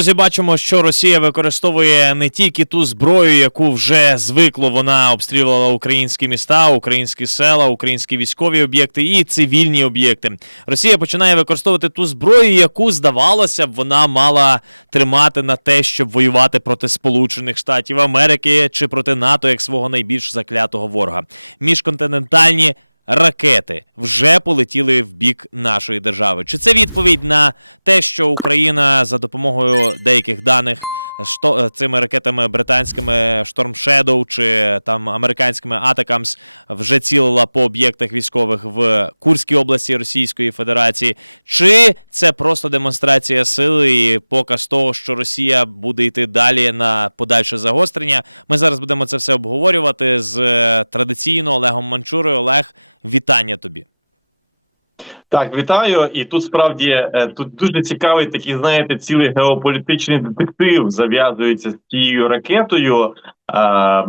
Ми бачимо, що Росія використовує не тільки ту зброю, яку вже звикли вона обстрілювала українські міста, українські села, українські військові об'єкти і цивільні об'єкти. Росія починає використовувати ту зброю, яку здавалося б вона мала тримати на те, щоб воювати проти Сполучених Штатів Америки чи проти НАТО як свого найбільш заклятого ворога. Міжконтинентальні ракети вже полетіли в бік нашої держави. Чи відповідь на те, що Україна за допомогою деяких даних цими ракетами британськими Storm Shadow чи там американськими Атакамс вже цілила по об'єктах військових в Курській області Російської Федерації. Чи це просто демонстрація сили і показ того, що Росія буде йти далі на подальше загострення? Ми зараз будемо це все обговорювати з е, традиційно Олегом Манчурою. Олег, вітання. Так, вітаю. І тут справді е, тут дуже цікавий такий, знаєте, цілий геополітичний детектив зав'язується з цією ракетою,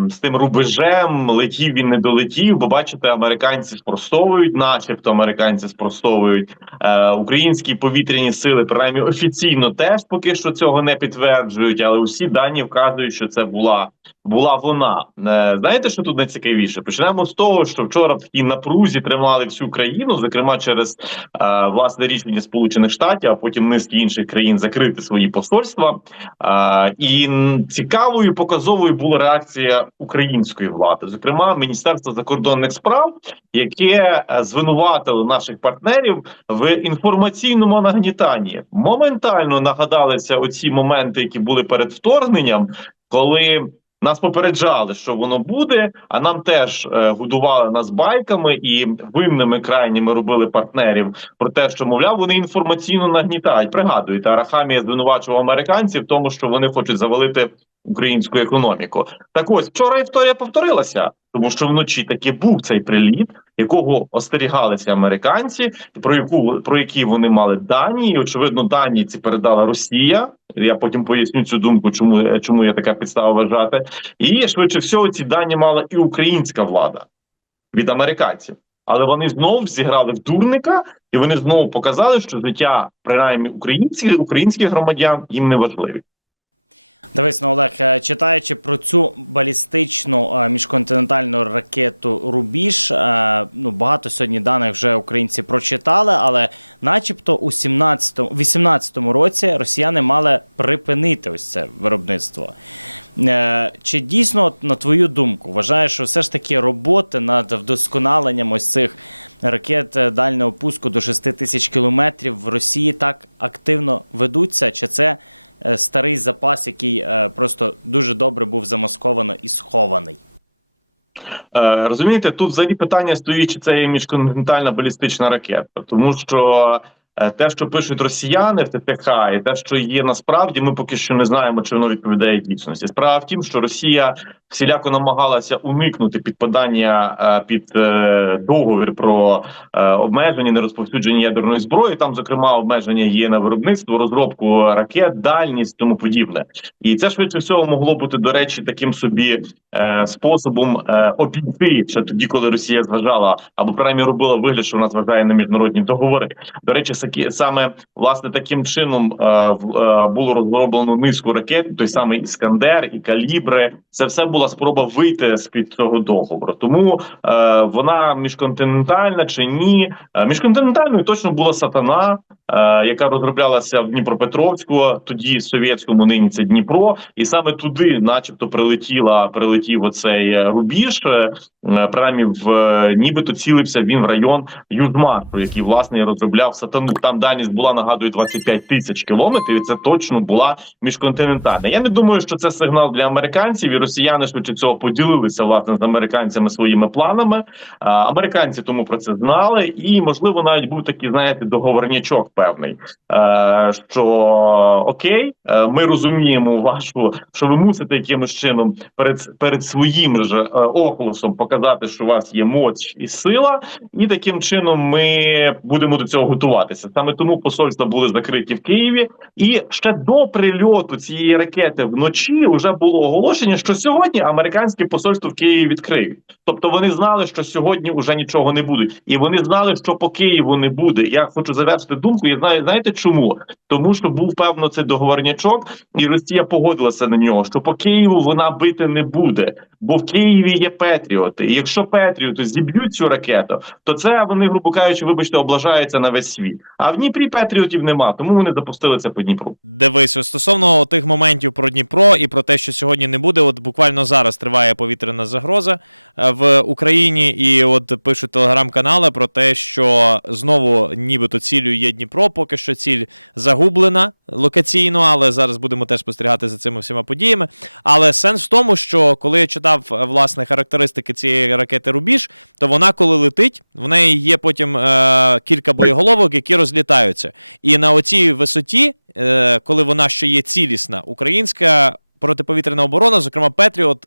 з тим рубежем. Летів він не долетів, бо бачите, американці спростовують, начебто американці спростовують е, українські повітряні сили, принаймні офіційно теж поки що цього не підтверджують, але усі дані вказують, що це була. Була вона. Е, Знаєте, що тут найцікавіше? Почнемо з того, що вчора в такій напрузі тримали всю країну, зокрема через е, власне рішення Сполучених Штатів, а потім низки інших країн закрити свої посольства. Е, і цікавою показовою була реакція української влади, зокрема Міністерство закордонних справ, яке звинуватило наших партнерів в інформаційному нагнітанні. Моментально нагадалися оці моменти, які були перед вторгненням, коли. Нас попереджали, що воно буде, а нам теж е, годували нас байками і винними крайніми робили партнерів про те, що мовляв вони інформаційно нагнітають. Пригадуєте, Арахамія звинувачував американців в тому, що вони хочуть завалити українську економіку. Так ось вчора історія повторилася, тому що вночі таки був цей приліт, якого остерігалися американці, про яку про які вони мали дані. І очевидно, дані ці передала Росія. Я потім поясню цю думку, чому чому є така підстава вважати. І швидше всього ці дані мала і українська влада від американців. Але вони знову зіграли в дурника, і вони знову показали, що життя принаймні українських українських громадян їм не важливі. Власне читаючи цю балістичну континентальну ракету «Лопіс», е, ну, багато сьогодні даних вже українці прочитали, але начебто у 17-18 році росіяни мали припинити виробництво. Е, Чи дійсно, на твою думку, вважаєш що все ж таки роботу над вдосконаленням цих ракет дальнього пуску до 6 тисяч кілометрів в Росії так активно ведуться, чи це е, старий запас, який е, просто дуже добре був демонстрований на місцевому Е, розумієте, тут взагалі питання стоїть, чи це є міжконтинентальна балістична ракета, тому що е, те, що пишуть росіяни в ТТХ, і те, що є насправді, ми поки що не знаємо, чи воно відповідає дійсності. Справа в тім, що Росія всіляко намагалася уникнути підпадання е, під е, договір про е, обмеження нерозповсюдження ядерної зброї. Там, зокрема, обмеження є на виробництво, розробку ракет, дальність тому подібне. І це швидше всього могло бути до речі таким собі способом обійти ще тоді, коли Росія зважала або принаймні робила вигляд, що вона зважає на міжнародні договори. До речі, сакі- саме власне таким чином було розроблено низку ракет, той самий Іскандер і Калібри. Це все була спроба вийти з під цього договору. Тому е, вона міжконтинентальна чи ні? Е, міжконтинентальною точно була сатана. е, Яка розроблялася в Дніпропетровську, тоді совєтському нині це Дніпро, і саме туди, начебто, прилетіла прилетів оцей е, рубіж. е, Принаймні, в е, нібито цілився він в район Южмашу, який власне розробляв сатану. Там дальність була нагадую 25 тисяч кілометрів. і Це точно була міжконтинентальна. Я не думаю, що це сигнал для американців, і росіяни швидше цього поділилися власне з американцями своїми планами. А, Американці тому про це знали, і можливо навіть був такий, знаєте, договорнячок певний, е, що окей, е, ми розуміємо вашу, що ви мусите якимось чином перед перед своїм же е, оголосом показати, що у вас є моць і сила, і таким чином ми будемо до цього готуватися. Саме тому посольства були закриті в Києві, і ще до прильоту цієї ракети вночі вже було оголошення, що сьогодні сьогодні американське посольство в Києві відкриють. Тобто вони знали, що сьогодні вже нічого не буде, і вони знали, що по Києву не буде. Я хочу завершити думку. Я знаю, знаєте чому? Тому що був певно цей договорнячок, і Росія погодилася на нього. Що по Києву вона бити не буде, бо в Києві є Петріоти. І якщо Петріоти зіб'ють цю ракету, то це вони, грубо кажучи, вибачте, облажаються на весь світ. А в Дніпрі Петріотів нема, тому вони запустили це по Дніпру. Дивлюся, стосовно тих моментів про Дніпро і про те, що сьогодні не буде, буквально зараз триває повітряна загроза е, в Україні, і от пишуть телеграм-канали про те, що знову нібито ціллю є Дніпро, поки що ціль загублена локаційно, але зараз будемо теж спостерігати за цими всіма подіями. Але це в тому, що коли я читав е, власне характеристики цієї ракети Рубіж, то вона коли летить, в неї є потім е, кілька боєголовок, які розлітаються. І на оцій висоті, е, коли вона все є цілісна, українська протиповітряна оборона, зокрема Петріот,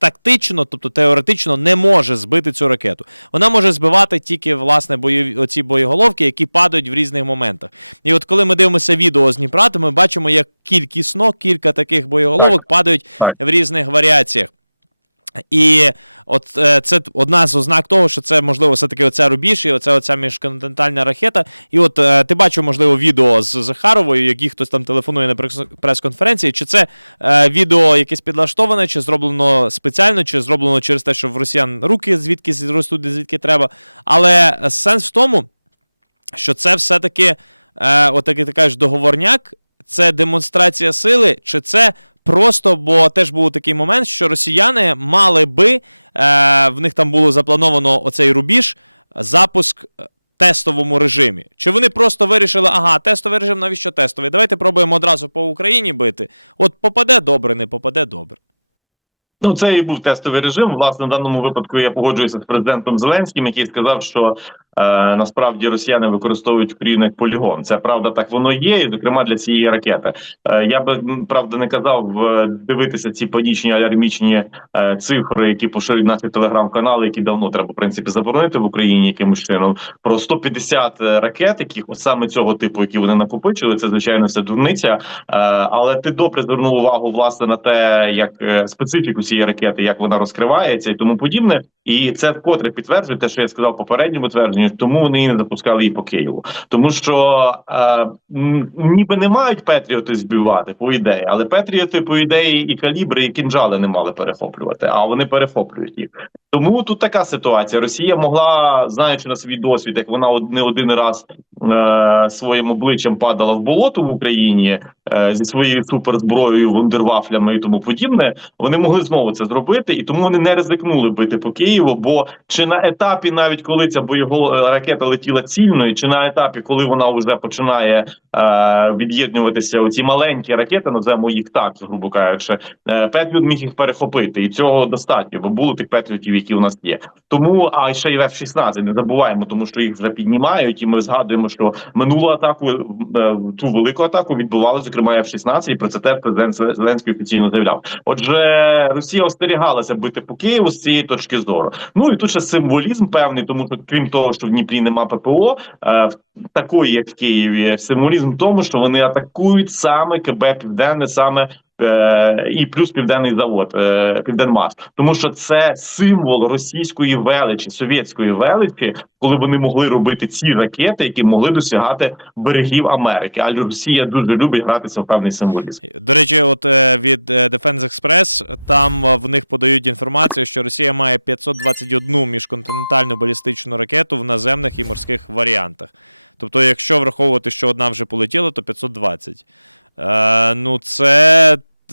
практично, тобто теоретично не може збити цю ракету. Вона може збивати тільки власне бойові оці боєголовки, які падають в різні моменти. І от коли ми дивимося це відео з нітрату, ми бачимо, як кількісно кілька таких боєголовок падають так. в різних варіаціях. І це одна з ознак того, що це можливо все таки ця рубіж, і оця ця міжконтинентальна ракета. І от е, ти бачив, можливо, відео з Захаровою, які хтось там телефонує на прес- прес-конференції, чи це е, відео якесь підлаштоване, чи зроблено спеціально, чи зроблено через те, що в росіян руки звідки несуть звідки треба. Але сенс в тому, що це все-таки, е, от як ти кажеш, договорняк, це демонстрація сили, що це просто бо теж був такий момент, що росіяни мали би, е, в них там було заплановано оцей рубіж, запуск в тестовому режимі. Що вони просто вирішили, ага, тестовий режим, навіщо тестовий? Давайте пробуємо одразу по Україні бити. От попаде добре, не попаде добре. Ну, це і був тестовий режим. Власне, в даному випадку я погоджуюся з президентом Зеленським, який сказав, що е, насправді росіяни використовують Україну як полігон. Це правда, так воно є, і зокрема для цієї ракети. Е, я би правда не казав е, дивитися ці панічні алярмічні е, цифри, які поширюють наші телеграм-канали, які давно треба в принципі заборонити в Україні якимось чином. Про 150 ракет, яких от саме цього типу, які вони накопичили, це звичайно все дурниця. Е, але ти добре звернув увагу власне на те, як е, специфіку цієї ракети, як вона розкривається і тому подібне. І це вкотре підтверджує те, що я сказав попередньому твердженню, тому вони і не запускали її по Києву. Тому що е, ніби не мають Петріоти збивати по ідеї, але Петріоти, по ідеї, і калібри, і кінжали не мали перехоплювати, а вони перехоплюють їх. Тому тут така ситуація. Росія могла, знаючи на свій досвід, як вона не один раз е, своїм обличчям падала в болото в Україні е, зі своєю суперзброєю, вундервафлями і тому подібне. Вони могли знову це зробити, і тому вони не ризикнули бити по Києву. Бо чи на етапі, навіть коли ця бойового ракета летіла цільною, чи на етапі, коли вона вже починає е, від'єднуватися, оці маленькі ракети, називаємо їх так, грубо кажучи, е, Петлюд міг їх перехопити, і цього достатньо, бо було тих Петлютів, які у нас є. Тому а ще й F-16, не забуваємо, тому що їх вже піднімають, і ми згадуємо, що минулу атаку, е, ту велику атаку відбували, зокрема F-16, і про це теж президент Зеленський офіційно заявляв. Отже, Росія остерігалася бити по Києву з цієї точки зору. Ну і тут ще символізм певний, тому що крім того, що в Дніпрі нема ППО, е, такої як в Києві, символізм тому, що вони атакують саме КБ Південне, саме. Е, І плюс південний завод е, Південмаш, тому що це символ російської величі, совєтської величі, коли вони могли робити ці ракети, які могли досягати берегів Америки. А Росія дуже любить гратися в певний символізм. От е, від Defense Express, там в них подають інформацію, що Росія має 521 міжконтинентальну балістичну ракету в наземних і морських варіантах. Тобто, якщо враховувати, що одна вже полетіла, то 520. Е, ну це,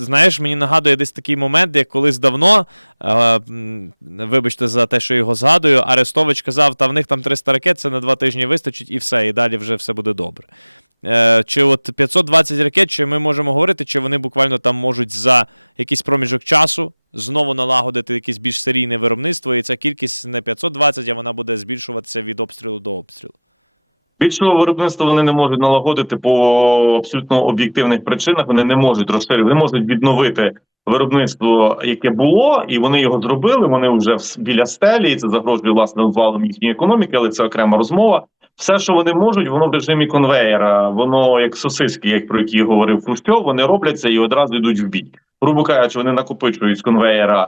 знаєш, мені нагадує десь такий момент, як колись давно, м, вибачте за те, що його згадую, Арестович сказав, що в них там 300 ракет, це на два тижні вистачить і все, і далі вже все буде добре. Е, чи от 520 ракет, чи ми можемо говорити, чи вони буквально там можуть за якийсь проміжок часу знову налагодити якесь більш серійне виробництво, і ця кількість не 520, а вона буде збільшуватися від обстрілу до обстрілу. Більшого виробництва вони не можуть налагодити по абсолютно об'єктивних причинах. Вони не можуть розширити, вони можуть відновити виробництво, яке було, і вони його зробили. Вони вже біля стелі, і це загрожує власне розвалом їхньої економіки, але це окрема розмова. Все, що вони можуть, воно в режимі конвеєра, воно як сосиски, як про які говорив Хрущов, вони робляться і одразу йдуть в бій. Грубо кажучи, вони накопичують з конвеєра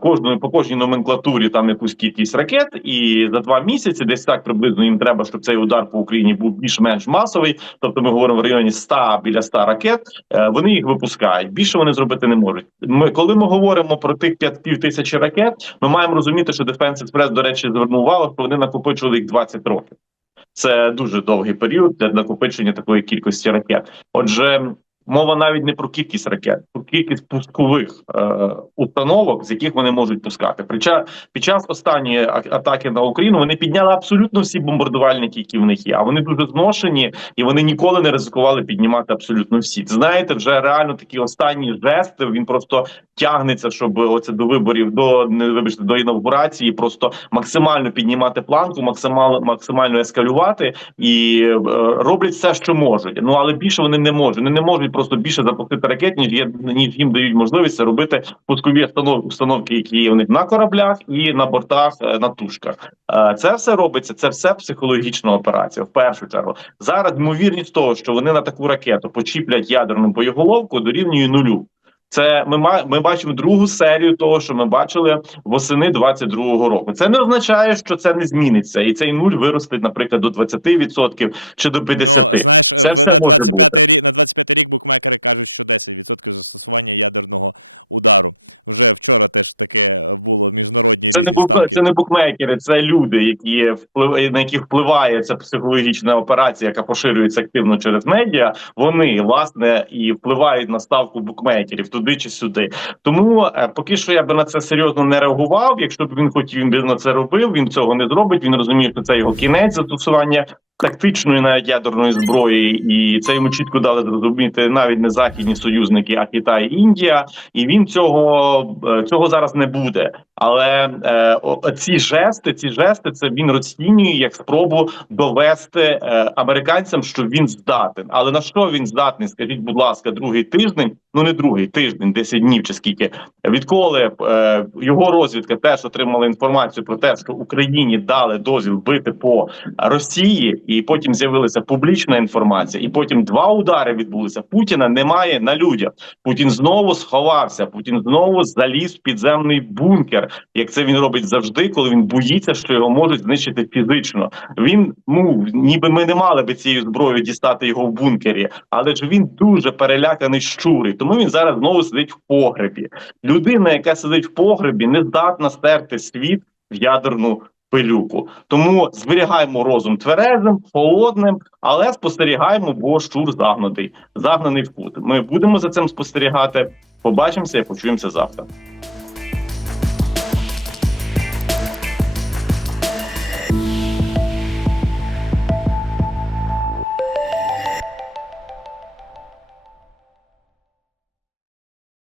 кожної по кожній номенклатурі там якусь кількість ракет, і за два місяці, десь так приблизно їм треба, щоб цей удар по Україні був більш-менш масовий. Тобто, ми говоримо в районі 100 біля 100 ракет. е, Вони їх випускають. Більше вони зробити не можуть. Ми коли ми говоримо про тих 5 пів тисячі ракет, ми маємо розуміти, що Defense Express, до речі, звернув увагу, що вони накопичували їх 20 років. Це дуже довгий період для накопичення такої кількості ракет. Отже, мова навіть не про кількість ракет, про кількість пускових е, установок, з яких вони можуть пускати. Прича під час останньої атаки на Україну вони підняли абсолютно всі бомбардувальники, які в них є. А вони дуже зношені, і вони ніколи не ризикували піднімати абсолютно всі. Знаєте, вже реально такі останні жести. Він просто тягнеться, щоб оце до виборів, до не вибачте, до інавгурації, просто максимально піднімати планку, максимально максимально ескалювати і е, роблять все, що можуть. Ну але більше вони не можуть. Вони не можуть просто більше запустити ракет, ніж є ніж їм дають можливість це робити пускові установки, які є у них на кораблях і на бортах е, на тушках. Е, Це все робиться. Це все психологічна операція. В першу чергу зараз ймовірність того, що вони на таку ракету почіплять ядерну боєголовку, дорівнює нулю. Це ми ми бачимо другу серію того, що ми бачили восени 22-го року. Це не означає, що це не зміниться, і цей нуль виросте, наприклад, до 20% чи до 50%. Це все може бути. На 25 рік букмекери кажуть, що 10% застосування ядерного удару. Вже вчора теж таке було міжнародні. Це не бук, це не букмекери, це люди, які вплив, на яких впливає ця психологічна операція, яка поширюється активно через медіа. Вони власне і впливають на ставку букмекерів туди чи сюди. Тому е, поки що я би на це серйозно не реагував. Якщо б він хотів, він би на це робив. Він цього не зробить. Він розуміє, що це його кінець застосування тактичної навіть ядерної зброї, і це йому чітко дали зрозуміти навіть не західні союзники, а Китай і Індія. І він цього, е, цього зараз не буде. Але е, ці жести, ці жести, це він розцінює як спробу довести е, американцям, що він здатен. Але на що він здатний? Скажіть, будь ласка, другий тиждень, ну не другий тиждень, 10 днів чи скільки. Відколи е, його розвідка теж отримала інформацію про те, що Україні дали дозвіл бити по Росії, і потім з'явилася публічна інформація, і потім два удари відбулися. Путіна немає на людях. Путін знову сховався. Путін знову заліз в підземний бункер, як це він робить завжди, коли він боїться, що його можуть знищити фізично. Він ну ніби ми не мали би цією зброєю дістати його в бункері, але ж він дуже переляканий щурий. Тому він зараз знову сидить в погребі. Людина, яка сидить в погребі, не здатна стерти світ в ядерну пилюку. Тому зберігаємо розум тверезим, холодним, але спостерігаємо, бо щур загнутий, загнаний в кут. Ми будемо за цим спостерігати. Побачимося і почуємося завтра.